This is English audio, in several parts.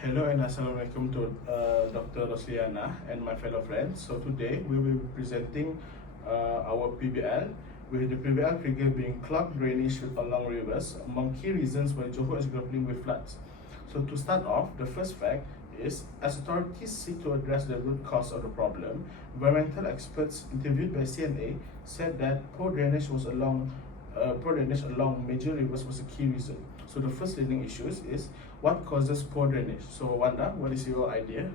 Hello and Assalamualaikum to Dr. Rosliana and my fellow friends. So today we will be presenting our PBL, with the PBL figure being clogged drainage along rivers, among key reasons why Johor is grappling with floods. So to start off, the first fact is, as authorities seek to address the root cause of the problem, environmental experts interviewed by CNA said that poor drainage along major rivers was a key reason. So the first leading issues is what causes poor drainage. So Wanda, what is your idea?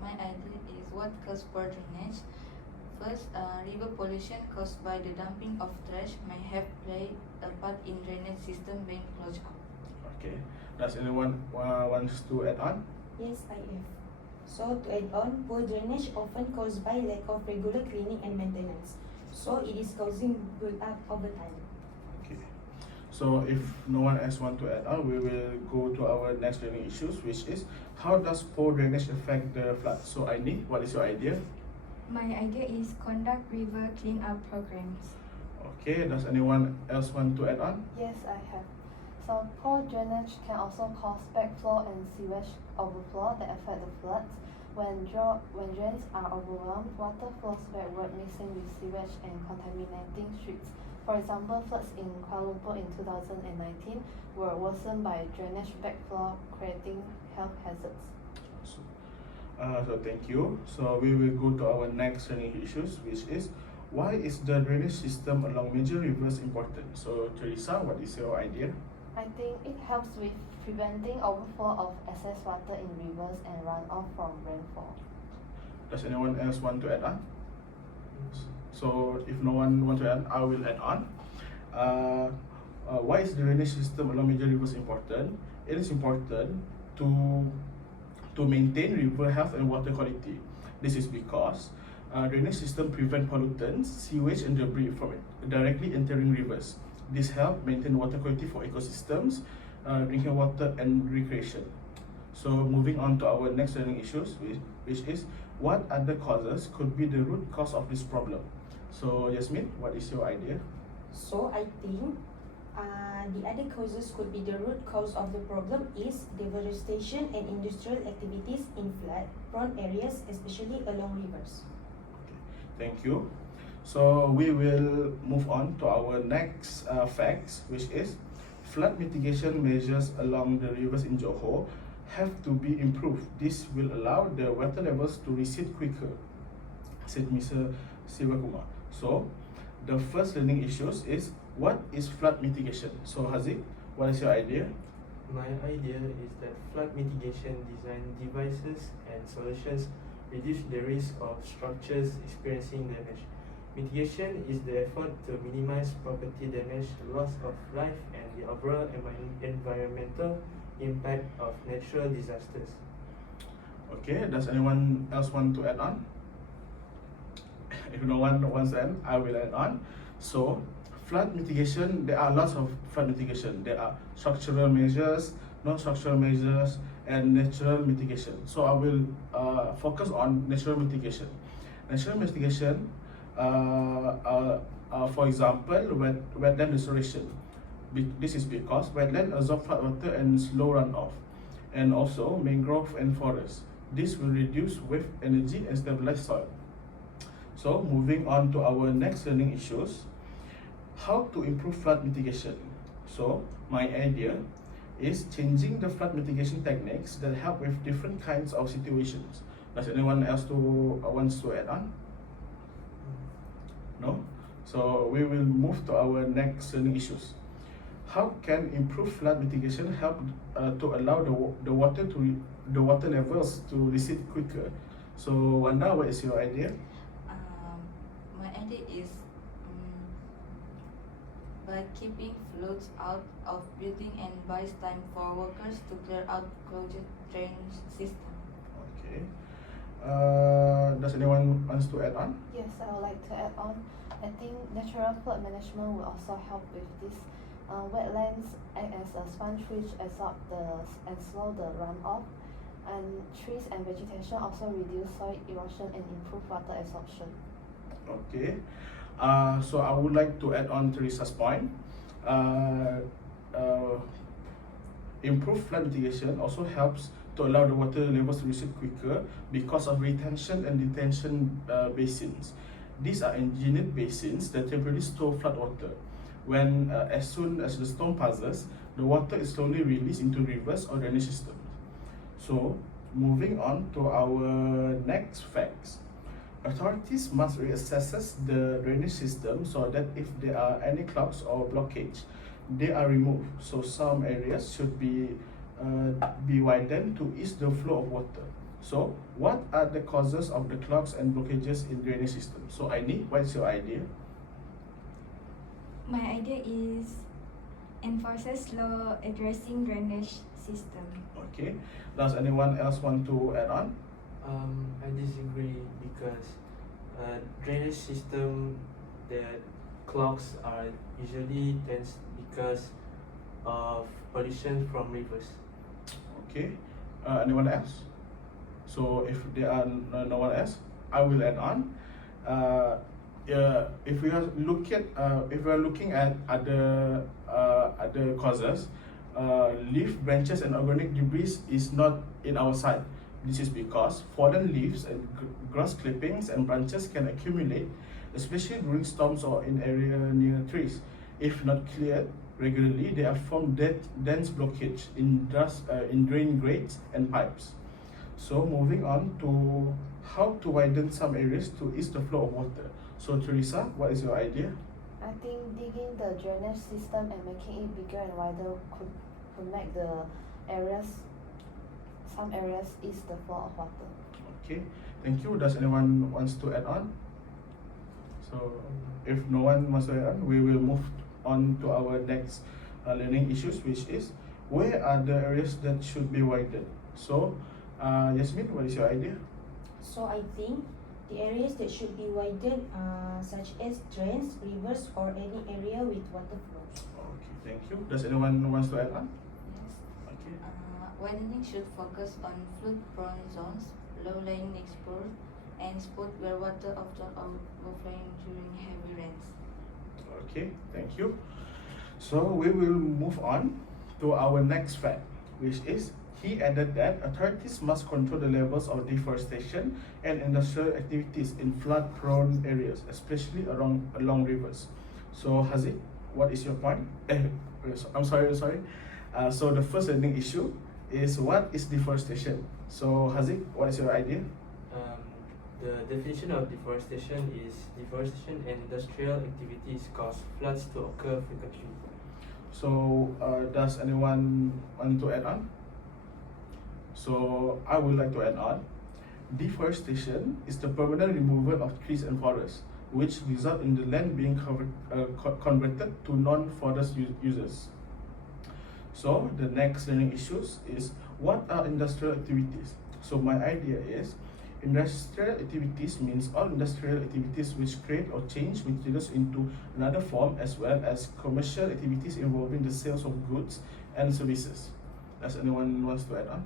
My idea is what causes poor drainage. First, river pollution caused by the dumping of trash may have played a part in drainage system being clogged up. Okay. Does anyone wants to add on? Yes, I have. So to add on, poor drainage often caused by lack of regular cleaning and maintenance. So it is causing build-up over time. Okay. So if no one else want to add on, we will go to our next learning issues, which is how does poor drainage affect the flood? So Aini, what is your idea? My idea is conduct river clean-up programs. Okay. Does anyone else want to add on? Yes, I have. So poor drainage can also cause backflow and sewage overflow that affect the floods. When drains are overwhelmed, water flows backward, mixing with sewage and contaminating streets. For example, floods in Kuala Lumpur in 2019 were worsened by drainage backflow, creating health hazards. So thank you. So we will go to our next learning issues, which is why is the drainage system along major rivers important? So Teresa, what is your idea? I think it helps with preventing overflow of excess water in rivers and runoff from rainfall. Does anyone else want to add on? So if no one wants to add, I will add on. Why is the drainage system along major rivers important? It is important to maintain river health and water quality. This is because drainage system prevent pollutants, sewage and debris from directly entering rivers. This helps maintain water quality for ecosystems, drinking water and recreation. So moving on to our next learning issues, which is what other causes could be the root cause of this problem. So Yasmin, what is your idea? So I think the other causes could be the root cause of the problem is deforestation and industrial activities in flood-prone areas, especially along rivers. Okay, thank you. So we will move on to our next facts, which is flood mitigation measures along the rivers in Johor have to be improved. This will allow the water levels to recede quicker, said Mr. Sivakumar. So the first learning issues is what is flood mitigation? So Haziq, what is your idea? My idea is that flood mitigation design devices and solutions reduce the risk of structures experiencing damage. Mitigation is the effort to minimize property damage, loss of life, and the overall environmental impact of natural disasters. Okay, does anyone else want to add on? If no one wants to add, I will add on. So, flood mitigation, there are lots of flood mitigation. There are structural measures, non-structural measures, and natural mitigation. So I will focus on natural mitigation. Natural mitigation, for example, wetland restoration. This is because wetland absorb flood water and slow runoff, and also mangrove and forest. This will reduce wave energy and stabilize soil. So moving on to our next learning issues, how to improve flood mitigation. So my idea is changing the flood mitigation techniques that help with different kinds of situations. Does anyone else wants to add on? No? So we will move to our next learning issues. How can improved flood mitigation help to allow the water levels to recede quicker? So Wanda, what is your idea? My idea is by keeping floats out of building and buys time for workers to clear out clogged drainage system. Okay. Does anyone wants to add on? Yes, I would like to add on. I think natural flood management will also help with this. Wetlands act as a sponge which absorb and slow the runoff, and trees and vegetation also reduce soil erosion and improve water absorption. Okay. So I would like to add on Teresa's point. Improved flood mitigation also helps to allow the water levels to recede quicker because of retention and detention basins. These are engineered basins that temporarily store flood water. When as soon as the storm passes, the water is slowly released into rivers or drainage systems. So, moving on to our next facts. Authorities must reassess the drainage system so that if there are any clogs or blockage, they are removed. So some areas should be widened to ease the flow of water. So what are the causes of the clogs and blockages in drainage system? So Aini, what is your idea? My idea is enforces law addressing drainage system. Okay. Does anyone else want to add on? I disagree because drainage system that clogs are usually tends because of pollution from rivers. Okay. Anyone else? So if there are no one else, I will add on. If we are looking at other causes, leaf, branches, and organic debris is not in our sight. This is because fallen leaves and grass clippings and branches can accumulate, especially during storms or in area near trees. If not cleared regularly, they are formed dense blockage in drain grates and pipes. So moving on to how to widen some areas to ease the flow of water. So Teresa, what is your idea? I think digging the drainage system and making it bigger and wider could make some areas ease the flow of water. Okay, thank you. Does anyone wants to add on? So if no one wants to add on, we will move on to our next learning issues, which is where are the areas that should be widened? So Yasmin, what is your idea? So I think the areas that should be widened are such as drains, rivers, or any area with water flows. Okay, thank you. Does anyone wants to add on? Yes. Okay. Widening should focus on flood-prone zones, low-lying exposed, and spots where water often overflowing during heavy rains. Okay, thank you. So we will move on to our next fact, which is he added that authorities must control the levels of deforestation and industrial activities in flood-prone areas, especially along rivers. So Haziq, what is your point? I'm sorry. So the first learning issue is what is deforestation? So Haziq, what is your idea? The definition of deforestation is deforestation and industrial activities cause floods to occur frequently. So does anyone want to add on? So I would like to add on. Deforestation is the permanent removal of trees and forests, which result in the land being converted to non-forest uses. So the next learning issues is what are industrial activities? So my idea is industrial activities means all industrial activities which create or change materials into another form, as well as commercial activities involving the sales of goods and services. Does anyone wants to add on?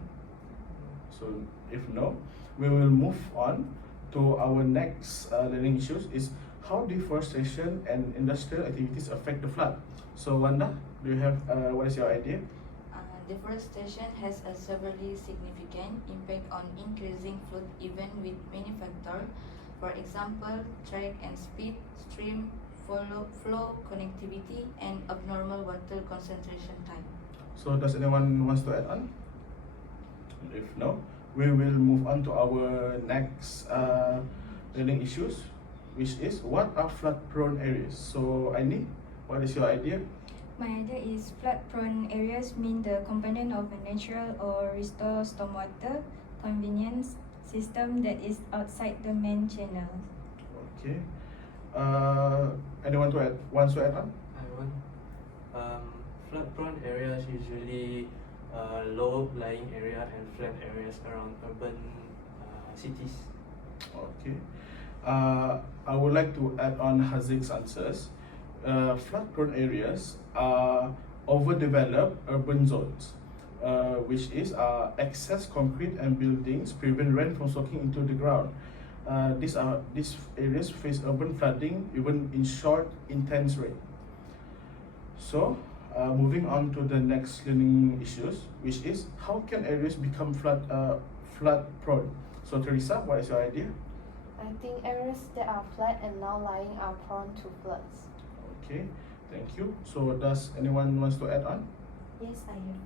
So if no, we will move on to our next learning issues is how deforestation and industrial activities affect the flood. So Wanda, do you have what is your idea? Deforestation has a severely significant impact on increasing flood event with many factors. For example, track and speed, stream flow connectivity, and abnormal water concentration time. So does anyone wants to add on? If no, we will move on to our next learning issues, which is what are flood-prone areas. So Aini, what is your idea? My idea is flood-prone areas mean the component of a natural or restore stormwater convenience system that is outside the main channel. Okay. Anyone wants to add on? I want flood-prone areas usually low-lying area and flat areas around urban cities. Okay. I would like to add on Haziq's answers. Flood-prone areas are overdeveloped urban zones, which is excess concrete and buildings prevent rain from soaking into the ground. These areas face urban flooding even in short, intense rain. So Moving on to the next learning issues, which is how can areas become flood prone? So Teresa, what is your idea? I think areas that are flat and now lying are prone to floods. Okay, thank you. So does anyone wants to add on? Yes, I have.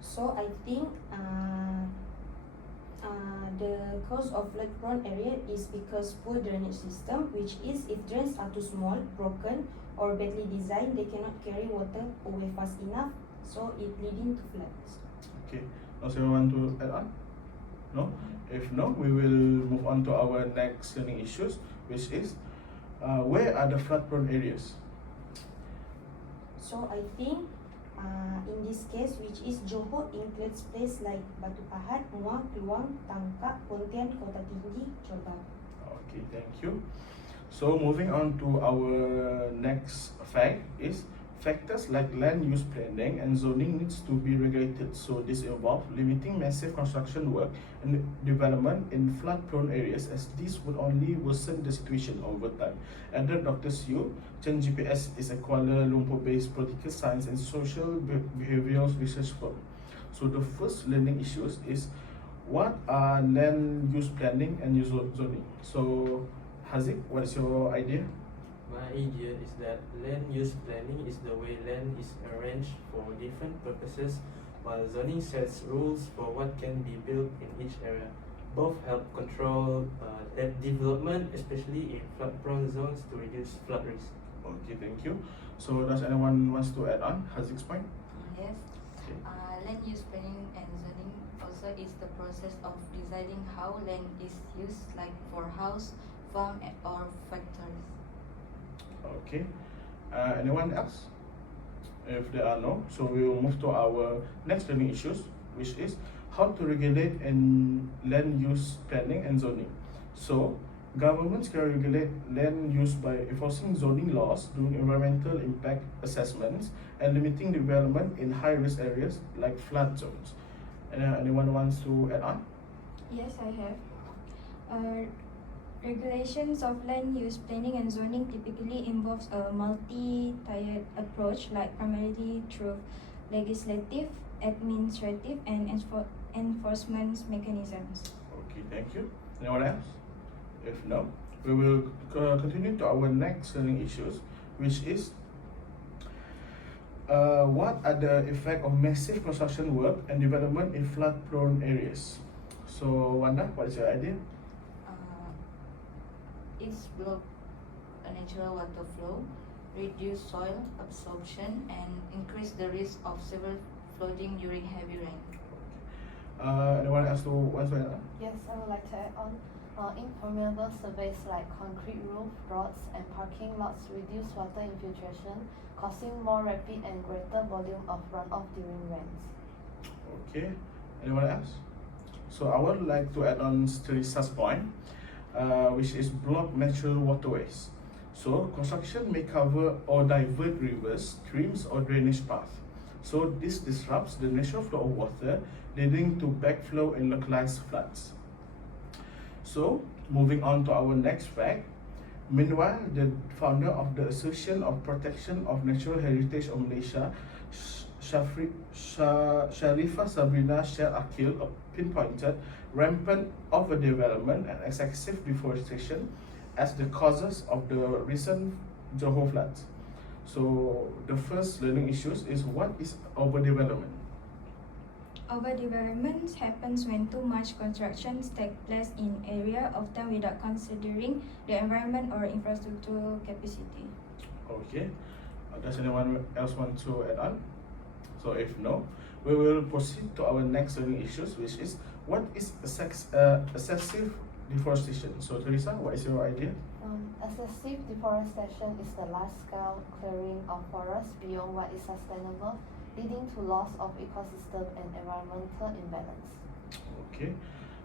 So I think the cause of flood prone area is because poor drainage system, which is if drains are too small, broken, or badly designed, they cannot carry water away fast enough, so it leading to floods. Okay, does anyone want to add on? No? If no, we will move on to our next learning issues, which is where are the flood prone areas? So I think in this case, which is Johor, includes places like Batu Pahat, Muar, Kluang, Tangkak, Pontian, Kota Tinggi, Johor Bahru. Okay, thank you. So moving on to our next fact is factors like land use planning and zoning needs to be regulated. So this involves limiting massive construction work and development in flood-prone areas, as this would only worsen the situation over time. Under Dr. Siu, Chen GPS is a Kuala Lumpur-based political science and social behavioral research firm. So the first learning issues is what are land use planning and zoning? So Haziq, what is your idea? My idea is that land use planning is the way land is arranged for different purposes, while zoning sets rules for what can be built in each area. Both help control development, especially in flood-prone zones, to reduce flood risk. Okay, thank you. So does anyone wants to add on Haziq's point? Yes. Okay. Land use planning and zoning also is the process of deciding how land is used, like for house, farm, or factories. Okay. Anyone else? If there are no, so we will move to our next learning issues, which is how to regulate and land use planning and zoning. So governments can regulate land use by enforcing zoning laws, doing environmental impact assessments, and limiting development in high-risk areas like flood zones. Anyone wants to add on? Yes, I have. Regulations of land use planning and zoning typically involves a multi-tiered approach, like primarily through legislative, administrative, and enforcement mechanisms. Okay, thank you. Anyone else? If no, we will continue to our next learning issues, which is what are the effect of massive construction work and development in flood-prone areas? So Wanda, what is your idea? It's block a natural water flow, reduce soil absorption, and increase the risk of severe flooding during heavy rain. Anyone else wants to add on? Yes, I would like to add on. Impermeable surface like concrete roof, roads, and parking lots reduce water infiltration, causing more rapid and greater volume of runoff during rains. Okay. Anyone else? So I would like to add on Teresa's point, which is block natural waterways. So construction may cover or divert rivers, streams, or drainage paths. So this disrupts the natural flow of water, leading to backflow and localized floods. So moving on to our next fact. Meanwhile, the founder of the Association of Protection of Natural Heritage of Malaysia, Sharifah Sabrina Sher Akil, pinpointed rampant overdevelopment and excessive deforestation as the causes of the recent Johor floods. So the first learning issues is what is overdevelopment? Overdevelopment happens when too much constructions take place in area, often without considering the environment or infrastructural capacity. Okay. Does anyone else want to add on? So if no, we will proceed to our next learning issues, which is what is excessive deforestation. So Teresa, what is your idea? Excessive deforestation is the large-scale clearing of forests beyond what is sustainable, leading to loss of ecosystem and environmental imbalance. Okay,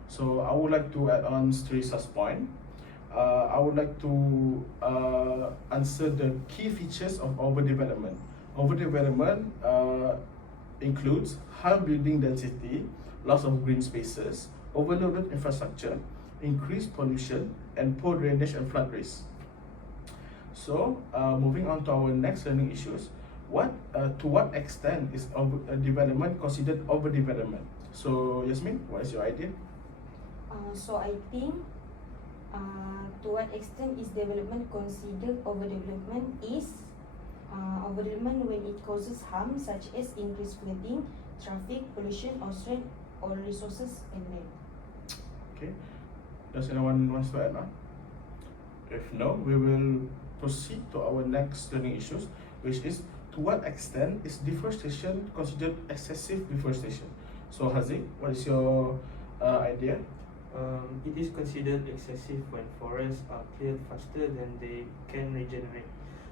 so I would like to add on Teresa's point. I would like to answer the key features of overdevelopment. Overdevelopment includes high building density, loss of green spaces, overloaded infrastructure, increased pollution, and poor drainage and flood risk. So, moving on to our next learning issues, To what extent is development considered overdevelopment? So Yasmin, what is your idea? So I think to what extent is development considered overdevelopment is overdevelopment when it causes harm such as increased flooding, traffic, pollution or strain on resources and land. Okay. Does anyone wants to add on? If no, we will proceed to our next learning issues, which is to what extent is deforestation considered excessive deforestation? So Haziq, what is your idea? It is considered excessive when forests are cleared faster than they can regenerate,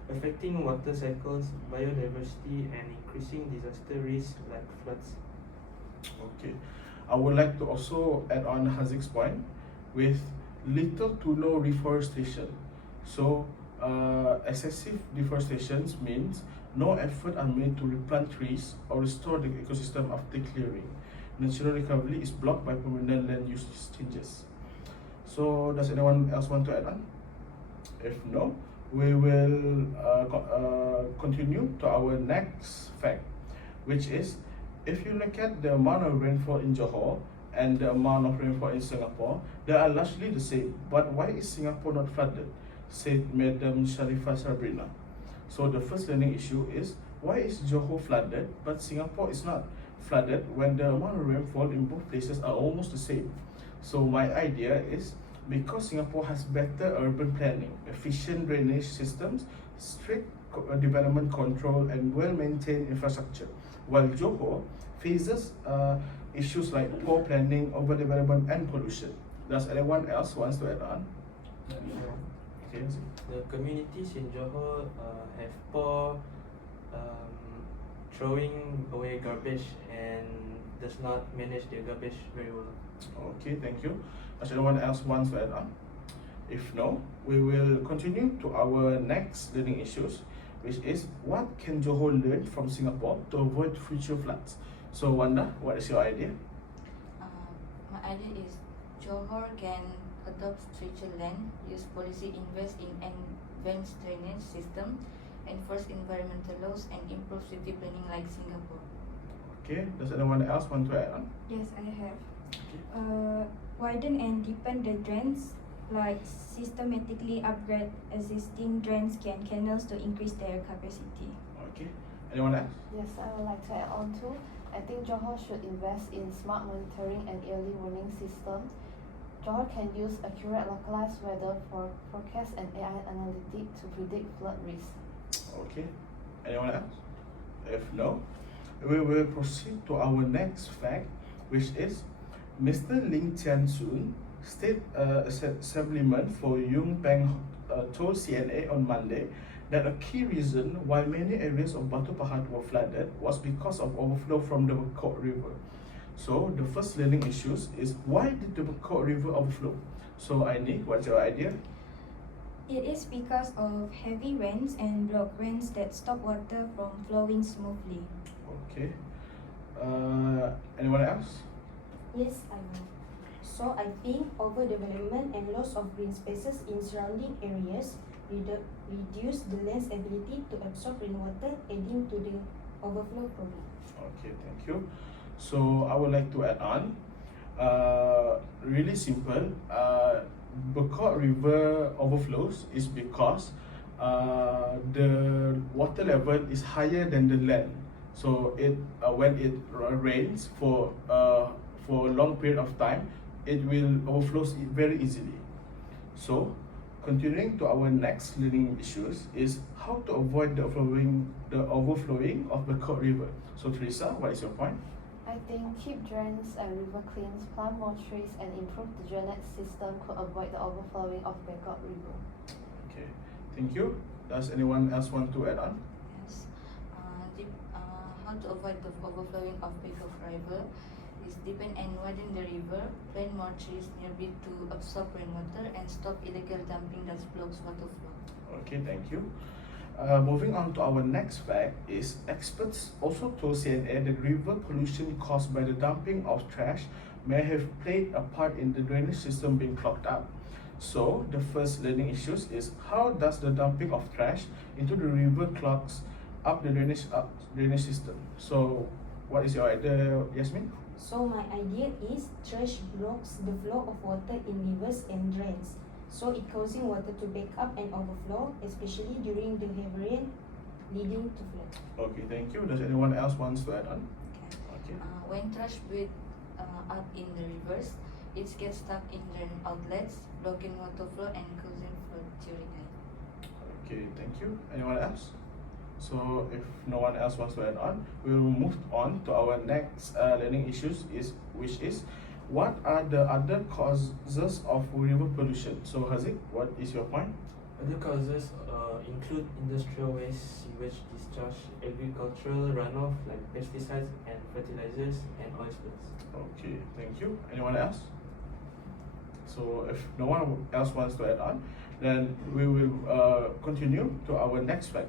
affecting water cycles, biodiversity, and increasing disaster risks like floods. Okay, I would like to also add on Haziq's point with little to no reforestation. So, excessive deforestation means no effort are made to replant trees or restore the ecosystem after clearing. Natural recovery is blocked by permanent land use changes. So, does anyone else want to add on? If no, we will continue to our next fact, which is if you look at the amount of rainfall in Johor and the amount of rainfall in Singapore, they are largely the same. But why is Singapore not flooded? Said Madam Sharifah Sabrina. So the first learning issue is why is Johor flooded but Singapore is not flooded when the amount of rainfall in both places are almost the same? So my idea is because Singapore has better urban planning, efficient drainage systems, strict development control and well-maintained infrastructure, while Johor faces issues like poor planning, overdevelopment and pollution. Does anyone else wants to add on? Okay. The communities in Johor have poor throwing away garbage and does not manage their garbage very well. Okay, thank you. Does anyone else wants to add on? If no, we will continue to our next learning issues, which is what can Johor learn from Singapore to avoid future floods? So Wanda, what is your idea? My idea is Johor can adopt stricter land use policy, invest in advanced drainage system, enforce environmental laws, and improve city planning like Singapore. Okay, does anyone else want to add on? Yes, I have. Widen and deepen the drains, like systematically upgrade existing drains and canals to increase their capacity. Okay, anyone else? Yes, I would like to add on too. I think Johor should invest in smart monitoring and early warning system. Johor can use accurate localized weather forecast and AI analytics to predict flood risk. Okay, anyone else? If no, we will proceed to our next fact, which is Mr. Ling Tian-Sun, State Assemblyman for Yung Peng told CNA on Monday that a key reason why many areas of Batu Pahat were flooded was because of overflow from the Bekok River. So the first learning issues is why did the Bekok River overflow? So Aini, what's your idea? It is because of heavy rains and block rains that stop water from flowing smoothly. Okay. Anyone else? Yes, I know. So I think overdevelopment and loss of green spaces in surrounding areas reduce the land's ability to absorb rainwater, adding to the overflow problem. Okay, thank you. So I would like to add on. Really simple. Bekok River overflows is because the water level is higher than the land. So it when it rains for a long period of time, it will overflows very easily. So, continuing to our next learning issues is how to avoid the overflowing of the Bekok River. So Teresa, what is your point? I think keep drains and river clean, plant more trees, and improve the drainage system could avoid the overflowing of Bekok River. Okay, thank you. Does anyone else want to add on? Yes. How to avoid the overflowing of Bekok River is deepen and widen the river, plant more trees nearby to absorb rainwater, and stop illegal dumping that blocks water flow. Okay, thank you. Moving on to our next fact is experts also told CNA that river pollution caused by the dumping of trash may have played a part in the drainage system being clogged up. So the first learning issues is how does the dumping of trash into the river clogs up the drainage system. So, what is your idea, Yasmin? So my idea is trash blocks the flow of water in rivers and drains. So it causing water to back up and overflow, especially during the heavy rain, leading to flood. Okay, thank you. Does anyone else wants to add on? Okay. When trash build up in the rivers, it gets stuck in drain outlets, blocking water flow and causing flood during night. Okay, thank you. Anyone else? So if no one else wants to add on, we will move on to our next learning issues which is what are the other causes of river pollution? So Haziq, what is your point? Other causes include industrial waste, sewage discharge, agricultural runoff like pesticides and fertilizers, and oil spills. Okay, thank you. Anyone else? So if no one else wants to add on, then we will continue to our next fact.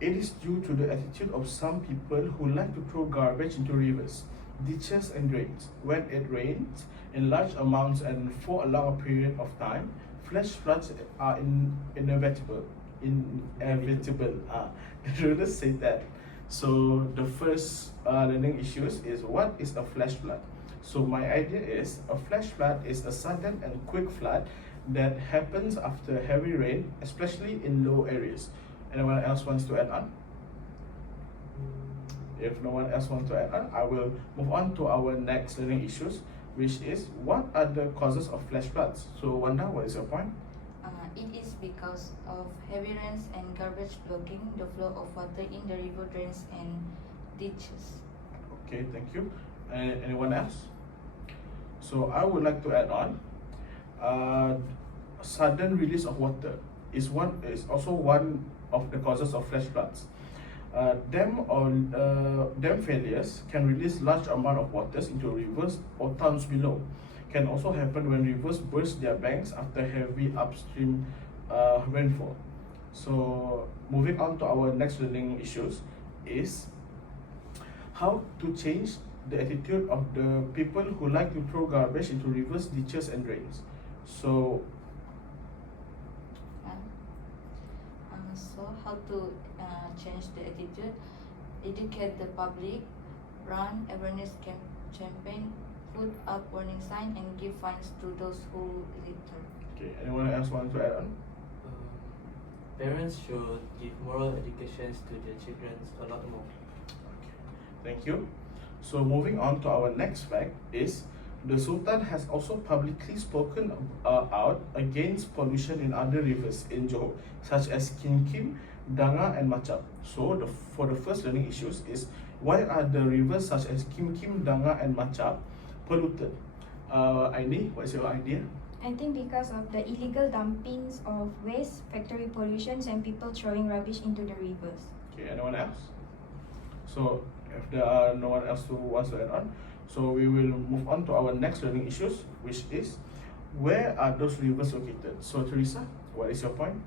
It is due to the attitude of some people who like to throw garbage into rivers, ditches and drains. When it rains in large amounts and for a long period of time, flash floods are inevitable. The rulers say that. So the first learning issues is what is a flash flood? So my idea is a flash flood is a sudden and quick flood that happens after heavy rain, especially in low areas. Anyone else wants to add on? If no one else wants to add on, I will move on to our next learning issues, which is what are the causes of flash floods? So Wanda, what is your point? It is because of heavy rains and garbage blocking the flow of water in the river drains and ditches. Okay, thank you. Anyone else? So I would like to add on. Sudden release of water is also one of the causes of flash floods. Dam failures can release large amount of waters into rivers or towns below. Can also happen when rivers burst their banks after heavy upstream rainfall. So moving on to our next learning issues is how to change the attitude of the people who like to throw garbage into rivers, ditches and drains. So So how to change the attitude? Educate the public, run awareness campaign, put up warning sign and give fines to those who litter. okay, anyone else want to add on? Parents should give moral educations to their children a lot more. Okay, thank you. So moving on to our next fact is the Sultan has also publicly spoken out against pollution in other rivers in Johor, such as Kim Kim, Danga and Machap. So for the first learning issues is why are the rivers such as Kim Kim, Danga and Machap polluted? Aini, what's your idea? I think because of the illegal dumpings of waste, factory pollutions, and people throwing rubbish into the rivers. Okay, anyone else? So if there are no one else who wants to add on, so we will move on to our next learning issues, which is where are those rivers located? So Teresa, what is your point?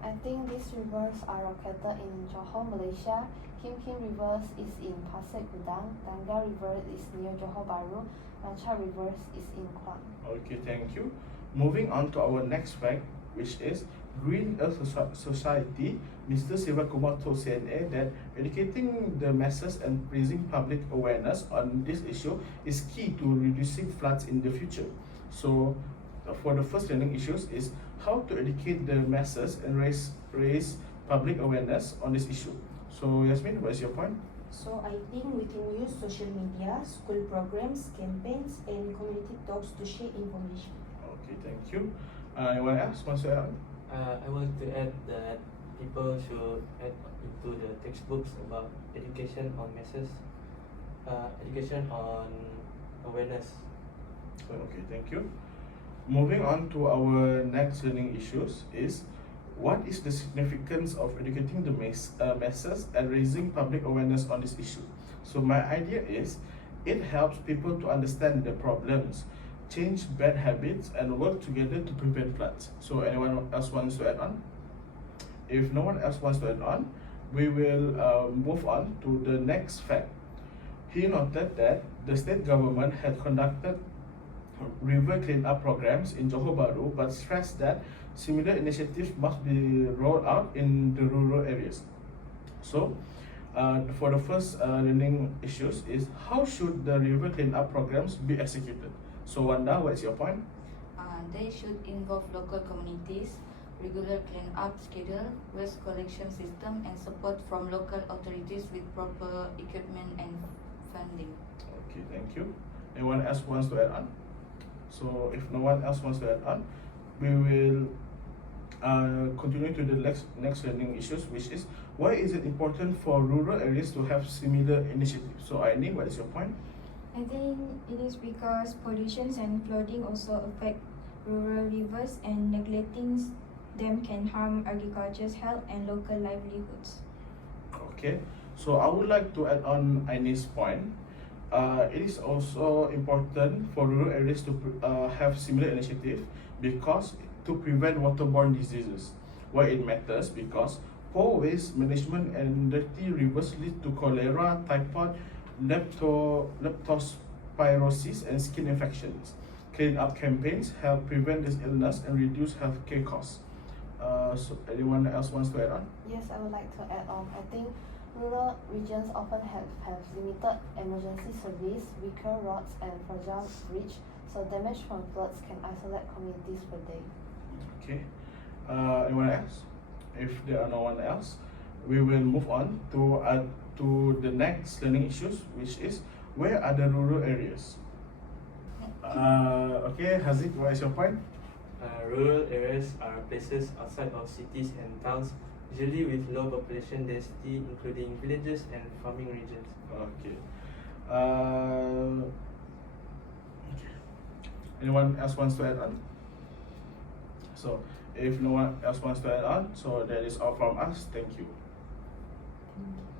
I think these rivers are located in Johor, Malaysia. Kim Kim Rivers is in Pasir Gudang. Danga River is near Johor Bahru. Machap Rivers is in Klang. Okay, thank you. Moving on to our next fact, which is Green Earth Society. Mr. Sivakumar told CNA that educating the masses and raising public awareness on this issue is key to reducing floods in the future. So, for the first learning issues is how to educate the masses and raise public awareness on this issue. So, Yasmin, what is your point? So I think we can use social media, school programs, campaigns, and community talks to share information. Okay, thank you. Anyone else wants to add on? I want to add that people should add into the textbooks about education on masses, education on awareness. Okay, thank you. Moving on to our next learning issues is what is the significance of educating the masses and raising public awareness on this issue? So my idea is it helps people to understand the problems, change bad habits and work together to prevent floods. So anyone else wants to add on? If no one else wants to add on, we will move on to the next fact. He noted that the state government had conducted river cleanup programs in Johor Bahru, but stressed that similar initiatives must be rolled out in the rural areas. So, for the first learning issues is how should the river cleanup programs be executed? So Wanda, what's your point? They should involve local communities, regular clean-up schedule, waste collection system, and support from local authorities with proper equipment and funding. Okay, thank you. Anyone else wants to add on? So if no one else wants to add on, we will continue to the next learning issues, which is why is it important for rural areas to have similar initiatives? So Aini, what is your point? I think it is because pollution and flooding also affect rural rivers, and neglecting them can harm agriculture's health and local livelihoods. Okay, so I would like to add on Aini's point. It is also important for rural areas to have similar initiative because to prevent waterborne diseases. Why it matters? Because poor waste management and dirty rivers lead to cholera, typhoid, leptospirosis, and skin infections. Clean-up campaigns help prevent this illness and reduce healthcare costs. So anyone else wants to add on? Yes, I would like to add on. I think rural regions often have limited emergency service, weaker roads, and fragile bridge, so damage from floods can isolate communities for days. Okay. Anyone else? If there are no one else, we will move on to the next learning issues, which is where are the rural areas? Okay, Haziq, what is your point? Rural areas are places outside of cities and towns, usually with low population density, including villages and farming regions. Okay. Anyone else wants to add on? So, if no one else wants to add on, so that is all from us. Thank you. Thank you.